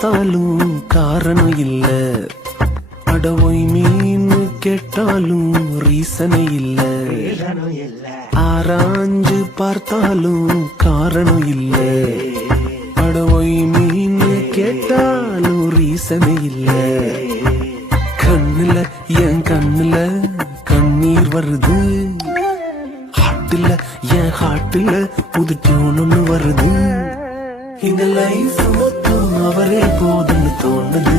பார்த்தாலும் காரணம் இல்ல, அடவோய் மீன் கேட்டாலும் ரீசனே இல்ல, ஆராய்ஞ்சு பார்த்தாலும் காரணம் இல்ல, அடவோய் மீன் கேட்டாலும் ரீசனே இல்ல. கண்ணுல என் கண்ணுல கண்ணீர் வருது, ஹாட்டுல என் ஹாட்டுல புது டியூன் ஒண்ணு வருது. இந்த லைஃப் மொத்தம் அவரே போதுன்னு தோணுது.